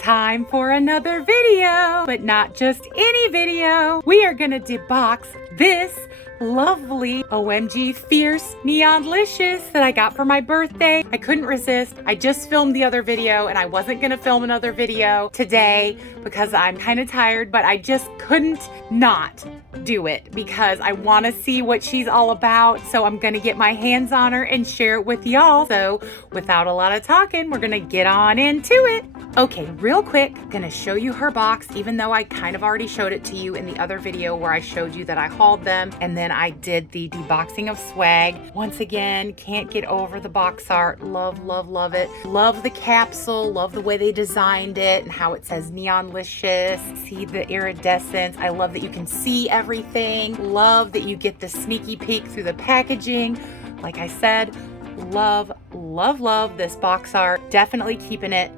Time for another video, but not just any video. We are gonna debox this lovely OMG Fierce Neonlicious that I got for my birthday. I couldn't resist. I just filmed the other video and I wasn't gonna film another video today because I'm kind of tired, but I just couldn't not do it because I want to see what she's all about. So I'm gonna get my hands on her and share it with y'all. So without a lot of talking, we're gonna get on into it. Okay, real quick, gonna show you her box, even though I kind of already showed it to you in the other video where I showed you that I hauled them and then I did the deboxing of swag. Once again, can't get over the box art. Love, love, love it. Love the capsule, love the way they designed it and how it says Neonlicious. See the iridescence. I love that you can see everything. Love that you get the sneaky peek through the packaging. Like I said, love, love, love this box art. Definitely keeping it.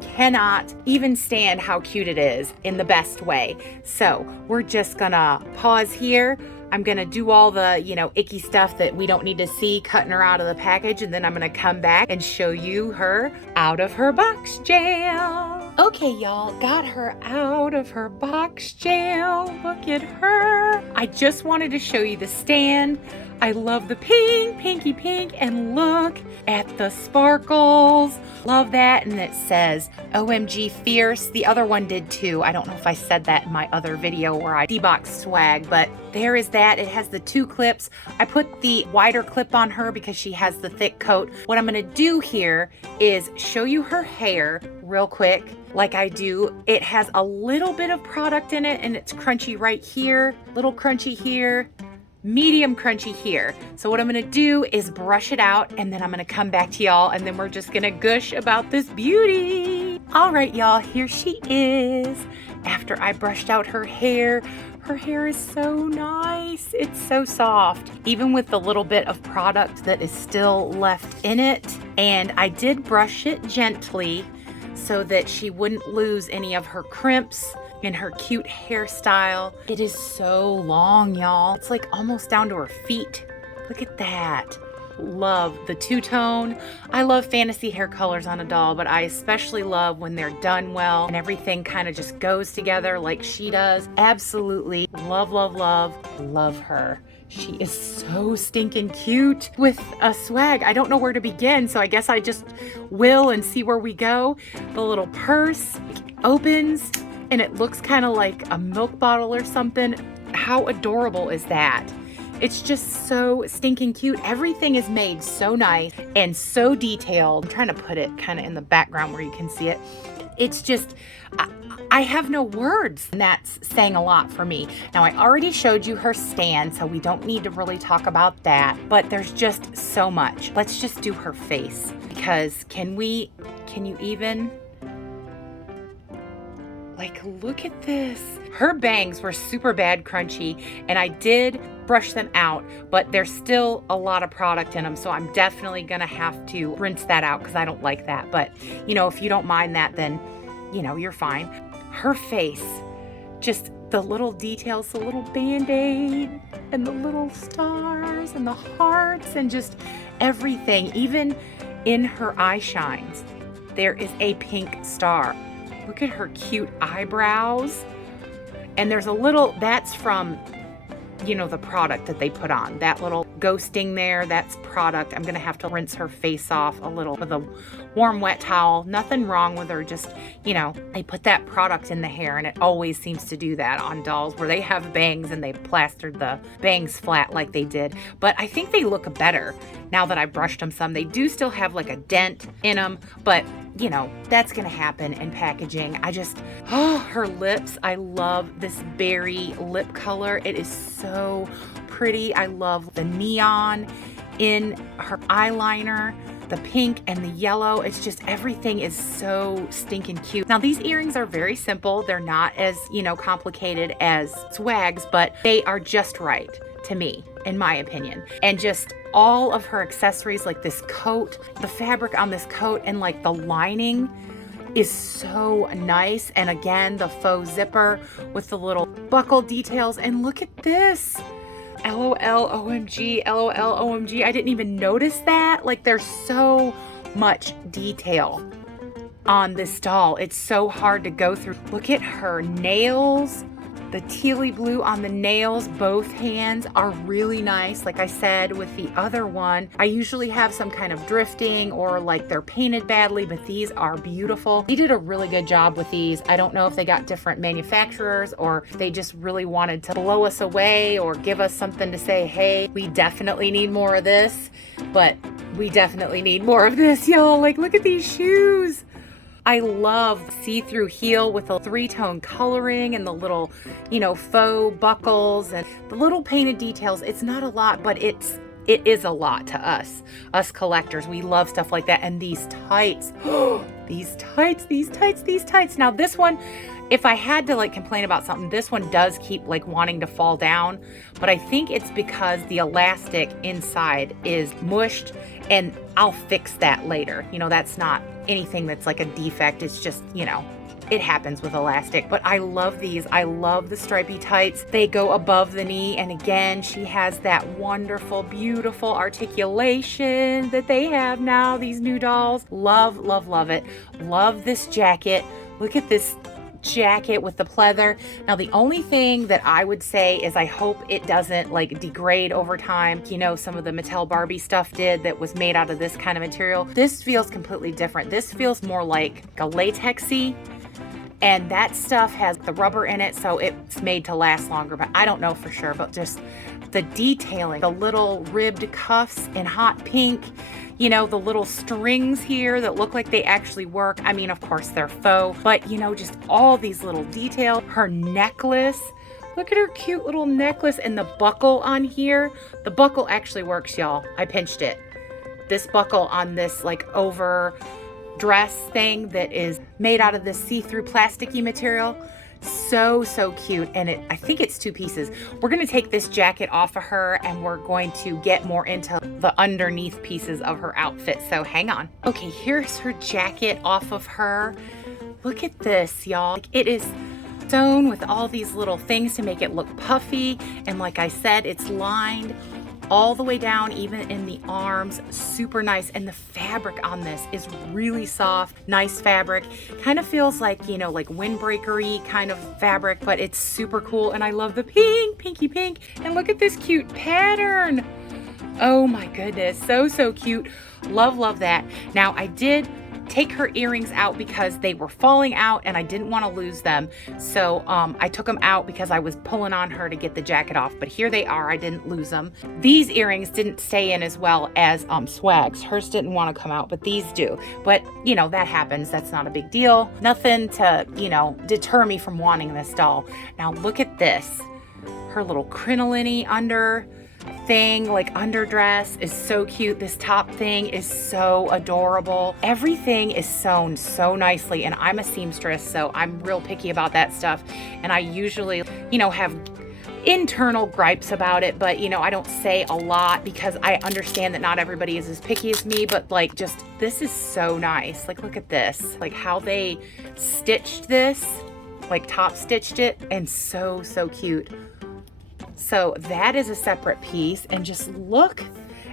Cannot even stand how cute it is in the best way. So we're just gonna pause here. I'm gonna do all the, icky stuff that we don't need to see, cutting her out of the package, and then I'm gonna come back and show you her out of her box jail. Okay, y'all, got her out of her box jail. Look at her. I just wanted to show you the stand. I love the pink, pinky pink, and look at the sparkles. Love that, and it says OMG Fierce. The other one did too. I don't know if I said that in my other video where I deboxed swag, but there is that. It has the 2 clips. I put the wider clip on her because she has the thick coat. What I'm gonna do here is show you her hair real quick. Like I do, it has a little bit of product in it and it's crunchy right here, little crunchy here, medium crunchy here. So what I'm gonna do is brush it out and then I'm gonna come back to y'all and then we're just gonna gush about this beauty. All right, y'all, here she is. After I brushed out her hair is so nice. It's so soft, even with the little bit of product that is still left in it. And I did brush it gently so that she wouldn't lose any of her crimps in her cute hairstyle. It is so long, y'all. It's like almost down to her feet. Look at that. Love the two-tone. I love fantasy hair colors on a doll, but I especially love when they're done well and everything kind of just goes together like she does. Absolutely love, love, love, love her. She is so stinking cute with a swag. I don't know where to begin, so I guess I just will and see where we go. The little purse opens and it looks kind of like a milk bottle or something. How adorable is that? It's just so stinking cute. Everything is made so nice and so detailed. I'm trying to put it kind of in the background where you can see it. It's just, I have no words. And that's saying a lot for me. Now, I already showed you her stand, so we don't need to really talk about that, but there's just so much. Let's just do her face because can you even? Like, look at this. Her bangs were super bad crunchy and I did brush them out, but there's still a lot of product in them. So I'm definitely gonna have to rinse that out because I don't like that. But if you don't mind that, then you're fine. Her face, just the little details, the little band-aid and the little stars and the hearts and just everything, even in her eye shines, there is a pink star. Look at her cute eyebrows. And there's a little, that's from, the product that they put on. That little ghosting there, that's product. I'm gonna have to rinse her face off a little with a warm, wet towel. Nothing wrong with her, just, they put that product in the hair and it always seems to do that on dolls where they have bangs and they plastered the bangs flat like they did. But I think they look better now that I brushed them some. They do still have like a dent in them, but that's gonna happen in packaging. Her lips. I love this berry lip color. It is so pretty. I love the neon in her eyeliner, the pink and the yellow. It's just everything is so stinking cute. Now these earrings are very simple. They're not as, complicated as swags, but they are just right to me, in my opinion. And just all of her accessories, like this coat, the fabric on this coat and like the lining is so nice. And again, the faux zipper with the little buckle details. And look at this. LOL, OMG, LOL, OMG. I didn't even notice that. Like there's so much detail on this doll. It's so hard to go through. Look at her nails. The tealy blue on the nails, both hands are really nice. Like I said with the other one, I usually have some kind of drifting or like they're painted badly, but these are beautiful. He did a really good job with these. I don't know if they got different manufacturers or they just really wanted to blow us away or give us something to say, hey, we definitely need more of this, but we definitely need more of this, y'all. Like, look at these shoes. I love see-through heel with the 3-tone coloring and the little, faux buckles and the little painted details. It's not a lot, but it is a lot to us collectors. We love stuff like that. And these tights, these tights. Now this one, if I had to like complain about something, this one does keep like wanting to fall down, but I think it's because the elastic inside is mushed, and I'll fix that later. That's not anything that's like a defect. It's just, it happens with elastic. But I love these. I love the stripy tights. They go above the knee. And again, she has that wonderful, beautiful articulation that they have now, these new dolls. Love, love, love it. Love this jacket. Look at this jacket with the pleather. Now the only thing that I would say is I hope it doesn't like degrade over time. Some of the Mattel Barbie stuff did that was made out of this kind of material. This feels completely different. This feels more like a latexy, and that stuff has the rubber in it, so it's made to last longer, but I don't know for sure. But just the detailing, the little ribbed cuffs in hot pink, the little strings here that look like they actually work. I mean, of course they're faux, but just all these little details. Her necklace, look at her cute little necklace, and the buckle on here. The buckle actually works, y'all. I pinched it. This buckle on this like over dress thing that is made out of this see-through plasticky material. So cute. And I think it's 2 pieces. We're going to take this jacket off of her and we're going to get more into the underneath pieces of her outfit. So hang on. Okay, here's her jacket off of her. Look at this, y'all. It is sewn with all these little things to make it look puffy. And like I said, it's lined all the way down, even in the arms. Super nice. And the fabric on this is really soft, nice fabric. Kind of feels like, like windbreakery kind of fabric, but it's super cool. And I love the pinky pink. And look at this cute pattern. Oh my goodness. So cute. Love that. Now I did take her earrings out because they were falling out and I didn't want to lose them. So I took them out because I was pulling on her to get the jacket off, but here they are. I didn't lose them. These earrings didn't stay in as well as Swag's. Hers didn't want to come out, but these do. But that happens. That's not a big deal. Nothing to, deter me from wanting this doll. Now look at this. Her little crinoline under thing, like underdress, is so cute. This top thing is so adorable. Everything is sewn so nicely, and I'm a seamstress, so I'm real picky about that stuff. And I usually, have internal gripes about it, but I don't say a lot because I understand that not everybody is as picky as me. But like, just this is so nice. Like, look at this, like how they stitched this, like top stitched it, and so cute. So that is a separate piece. And just look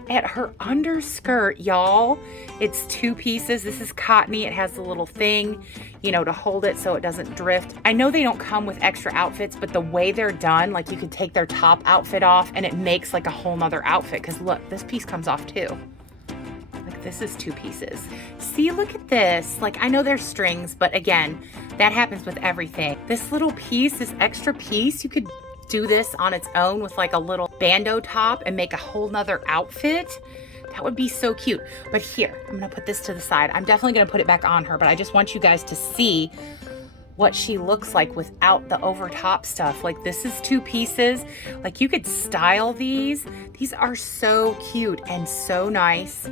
at her underskirt, y'all. It's 2 pieces. This is cottony. It has the little thing, to hold it so it doesn't drift. I know they don't come with extra outfits, but the way they're done, like you could take their top outfit off and it makes like a whole nother outfit. Because look, this piece comes off too. Like, this is 2 pieces. See, look at this. Like, I know there's strings, but again, that happens with everything. This little piece, this extra piece, you could do this on its own with like a little bandeau top and make a whole nother outfit. That would be so cute. But here, I'm gonna put this to the side. I'm definitely gonna put it back on her, but I just want you guys to see what she looks like without the over top stuff. Like, this is 2 pieces. Like, you could style these. These are so cute and so nice.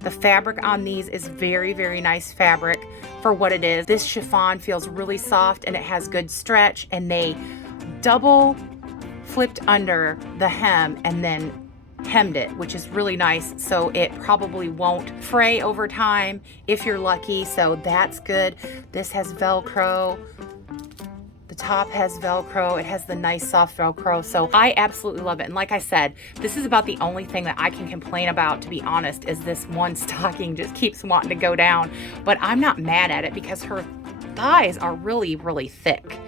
The fabric on these is very nice fabric for what it is. This chiffon feels really soft and it has good stretch, and they double flipped under the hem and then hemmed it, which is really nice. So it probably won't fray over time if you're lucky. So that's good. This has Velcro. The The top has Velcro. It has the nice soft Velcro. So I absolutely love it. And like I said, this is about the only thing that I can complain about, to be honest, is this one stocking just keeps wanting to go down. But I'm not mad at it because her thighs are really, really thick,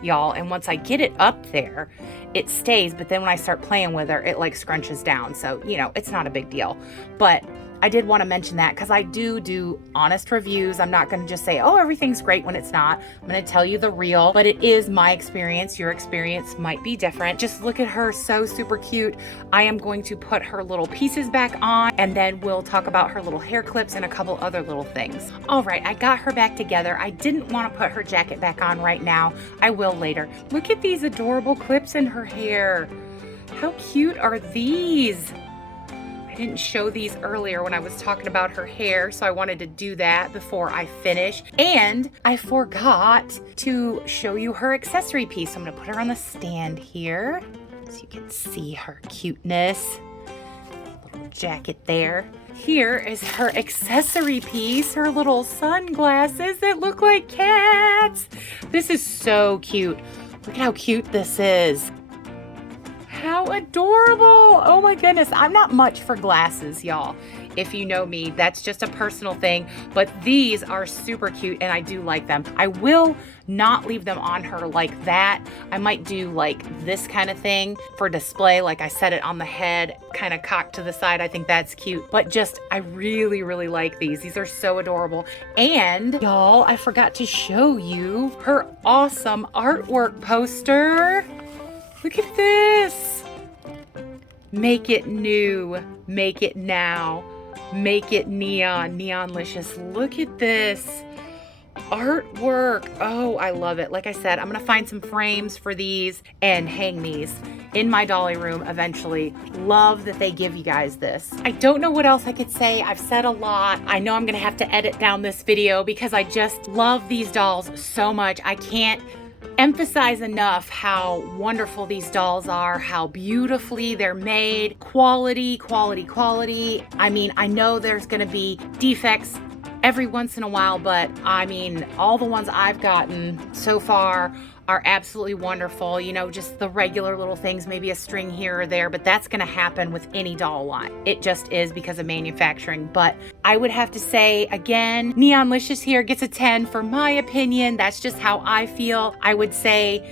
y'all. And once I get it up there, it stays. But then when I start playing with her, it like scrunches down. So, you know, it's not a big deal. But I did want to mention that because I do honest reviews. I'm not going to just say, oh, everything's great when it's not. I'm going to tell you the real, but it is my experience. Your experience might be different. Just look at her, so super cute. I am going to put her little pieces back on, and then we'll talk about her little hair clips and a couple other little things. All right, I got her back together. I didn't want to put her jacket back on right now. I will later. Look at these adorable clips in her hair. How cute are these? Didn't show these earlier when I was talking about her hair, so I wanted to do that before I finish. And I forgot to show you her accessory piece. So I'm gonna put her on the stand here so you can see her cuteness. Little jacket there. Here is her accessory piece, her little sunglasses that look like cats. This is so cute. Look at how cute this is. How adorable. Oh my goodness. I'm not much for glasses, y'all. If you know me, that's just a personal thing, but these are super cute and I do like them. I will not leave them on her like that. I might do like this kind of thing for display, like I set it on the head, kind of cocked to the side. I think that's cute, but just, I really, really like these. These are so adorable. And y'all, I forgot to show you her awesome artwork poster. Look at this. Make it new, make it now, make it neon, Neonlicious. Look at this artwork. Oh, I love it. Like I said, I'm gonna find some frames for these and hang these in my Dolly room eventually. Love that they give you guys this. I don't know what else I could say. I've said a lot. I know I'm gonna have to edit down this video because I just love these dolls so much. I can't emphasize enough how wonderful these dolls are, how beautifully they're made, quality, quality, quality. I mean, I know there's gonna be defects every once in a while, but I mean, all the ones I've gotten so far are absolutely wonderful. You know, just the regular little things, maybe a string here or there, but that's gonna happen with any doll line. It just is because of manufacturing. But I would have to say, again, Neonlicious here gets a 10 for my opinion. That's just how I feel. I would say,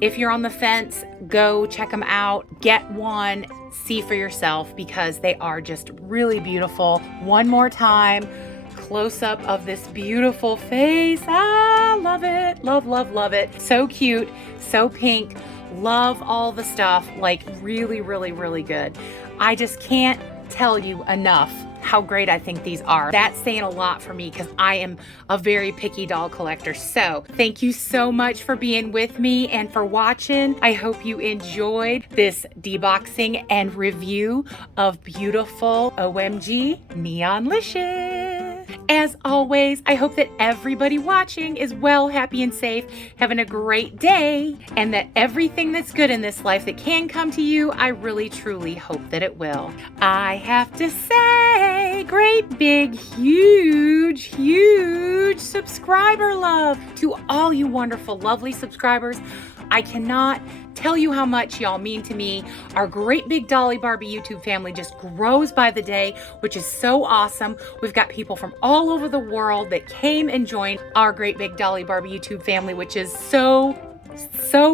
if you're on the fence, go check them out, get one, see for yourself, because they are just really beautiful. One more time, close up of this beautiful face. Ah, love it. Love, love, love it. So cute, so pink. Love all the stuff. Like really, really, really good. I just can't tell you enough how great I think these are. That's saying a lot for me because I am a very picky doll collector. So thank you so much for being with me and for watching. I hope you enjoyed this deboxing and review of beautiful OMG Neonlicious. As always, I hope that everybody watching is well, happy, and safe, having a great day, and that everything that's good in this life that can come to you, I really, truly hope that it will. I have to say, great, big, huge, huge subscriber love to all you wonderful, lovely subscribers. I cannot tell you how much y'all mean to me. Our great big Dolly Barbie YouTube family just grows by the day, which is so awesome. We've got people from all over the world that came and joined our great big Dolly Barbie YouTube family, which is so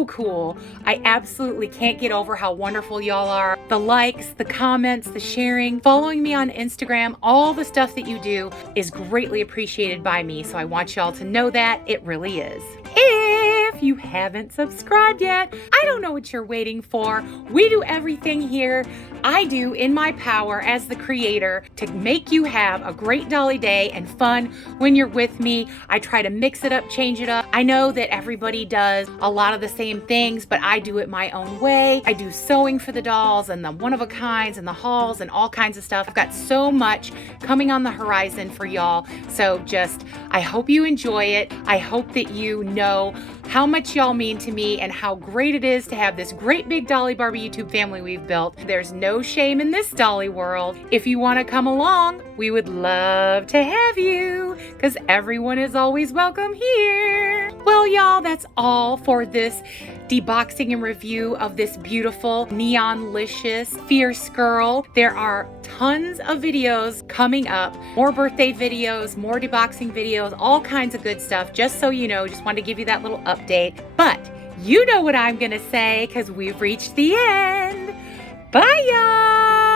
cool. I absolutely can't get over how wonderful y'all are. The likes, the comments, the sharing, following me on Instagram, all the stuff that you do is greatly appreciated by me. So I want y'all to know that it really is. If you haven't subscribed yet, I don't know what you're waiting for. We do everything here I do in my power as the creator to make you have a great Dolly day and fun when you're with me. I try to mix it up, change it up. I know that everybody does a lot of the same things, but I do it my own way. I do sewing for the dolls and the one-of-a-kinds and the hauls and all kinds of stuff. I've got so much coming on the horizon for y'all. So just, I hope you enjoy it. I hope that you know how much y'all mean to me and how great it is to have this great big Dolly Barbie YouTube family we've built. There's no shame in this Dolly world. If you want to come along, we would love to have you because everyone is always welcome here. Well, y'all, that's all for this deboxing and review of this beautiful Neonlicious Fierce Girl. There are tons of videos coming up, more birthday videos, more deboxing videos, all kinds of good stuff. Just so you know, just wanted to give you that little update. But you know what I'm gonna say because we've reached the end. Bye, y'all.